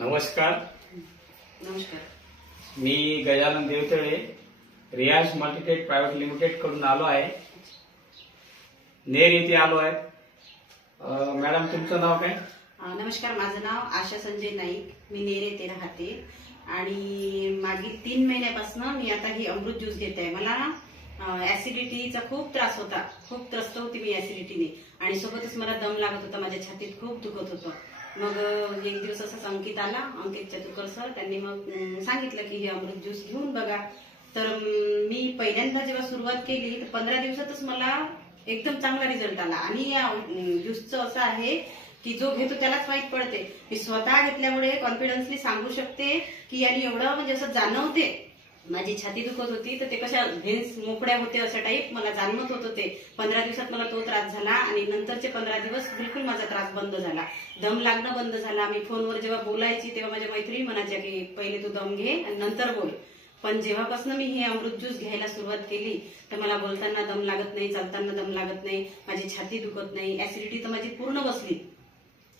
नमस्कार. नमस्कार. मी गजानन देवतळे रियाज मल्टीटेक प्रायव्हेट लिमिटेडकडून आलो आहे. नेर येथे आलो आहे. मॅडम तुमचं नाव काय? नमस्कार माझं नाव आशा संजय नाईक. मी नेर येथे राहते. आणि मागील तीन महिन्यापासून मी आता ही अमृत ज्यूस घेते आहे. मला ऍसिडिटीचा खूप त्रास होता. खूप त्रस्त होती मी ऍसिडिटीने आणि सोबतच मला दम लागत होता. माझ्या छातीत खूप दुखत होतं. मग एक दिवस असाच अंकित आला. अंकित चतुरकर सर त्यांनी मग सांगितलं की हे अमृत ज्यूस घेऊन बघा. तर मी पहिल्यांदा जेव्हा सुरुवात केली तर पंधरा दिवसातच मला एकदम चांगला रिझल्ट आला. आणि या ज्यूसचं असं आहे की जो घेतो त्यालाच वाईट पडते. मी स्वतः घेतल्यामुळे कॉन्फिडन्सली सांगू शकते की यांनी एवढं म्हणजे असं जाणवते माझी छाती दुखत होती तर ते कशा व्हेन्स मोकळ्या होते असं टाईप मला जाणवत होत होते पंधरा दिवसात मला तो त्रास झाला आणि नंतरचे पंधरा दिवस बिलकुल माझा त्रास बंद झाला. दम लागणं बंद झाला. मी फोनवर जेव्हा बोलायची तेव्हा माझ्या मैत्रिणी म्हणायच्या की पहिले तू दम घे आणि नंतर बोल. पण जेव्हापासून मी हे अमृत ज्यूस घ्यायला सुरुवात केली तर मला बोलताना दम लागत नाही चालताना दम लागत नाही माझी छाती दुखत नाही ऍसिडिटी तर माझी पूर्ण बसली.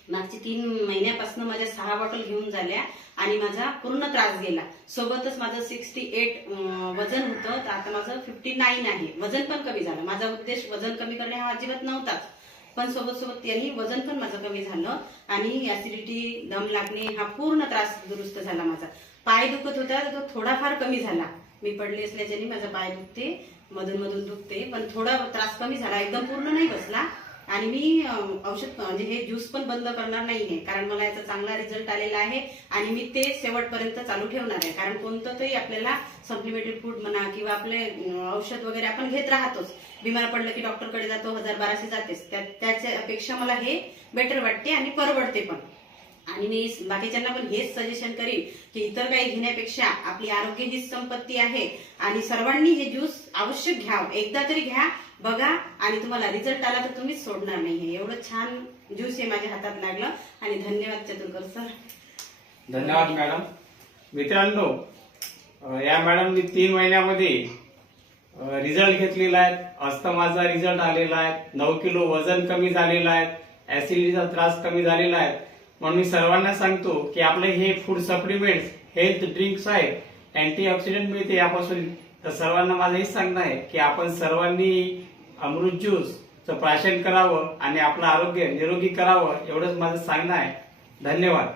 मागची तीन महिन्यापासून माझ्या सहा बॉटल घेऊन झाल्या आणि माझा पूर्ण त्रास गेला. सोबतच माझं सिक्स्टी एट वजन होतं. तर आता माझं फिफ्टी नाईन आहे. वजन पण कमी झालं. माझा उद्देश वजन कमी करणे हा अजिबात नव्हताच पण सोबत सोबत त्यांनी वजन पण माझं कमी झालं आणि ऍसिडिटी दम लागणे हा पूर्ण त्रास दुरुस्त झाला माझा. पाय दुखत होता तर तो थोडाफार कमी झाला. मी पडले असल्याच्याने माझा पाय दुखते मधून मधून दुखते पण थोडा त्रास कमी झाला. एकदम पूर्ण नाही बसला. आणि मी औषध म्हणजे हे ज्यूस पण बंद करणार नाहीये कारण मला याचा चांगला रिझल्ट आलेला आहे आणि मी ते शेवटपर्यंत चालू ठेवणार आहे. कारण कोणतं तरी आपल्याला सप्लिमेंटरी फूड म्हणा किंवा आपले औषध वगैरे आपण घेत राहतोच. बिमार पडलं की डॉक्टरकडे जातो हजार बाराशे जातेच. त्या- त्याच्यापेक्षा मला हे बेटर वाटते आणि परवडते पण. आणि मी बाकीच्यांना पण हेच सजेशन करीन की इतर काही घेण्यापेक्षा आपली आरोग्य हीच संपत्ती आहे. आणि सर्वांनी हे ज्यूस अवश्य घ्या एकदा तरी घ्या बघा आणि तुम्हाला रिझल्ट आला तर तुम्हीच सोडणार नाही. एवढं छान ज्यूस हे माझ्या हातात लागलं. आणि धन्यवाद चतुरकर सर. धन्यवाद मॅडम मित्रांनो या मॅडमनी तीन महिन्यामध्ये रिझल्ट घेतलेला आहे. अस्तमाचा रिझल्ट आलेला आहे. नऊ किलो वजन कमी झालेला आहे. ऍसिडीचा त्रास कमी झालेला आहे. म्हणून मी सर्वांना सांगतो की आपले हे फूड सप्लिमेंट्स हेल्थ ड्रिंक्स आहेत अँटीऑक्सिडंट मिळते यापासून. तर सर्वांना माझं हेच सांगणं आहे की आपण सर्वांनी अमृत ज्यूसचं प्राशन करावं आणि आपलं आरोग्य निरोगी करावं एवढंच माझं सांगणं आहे. धन्यवाद.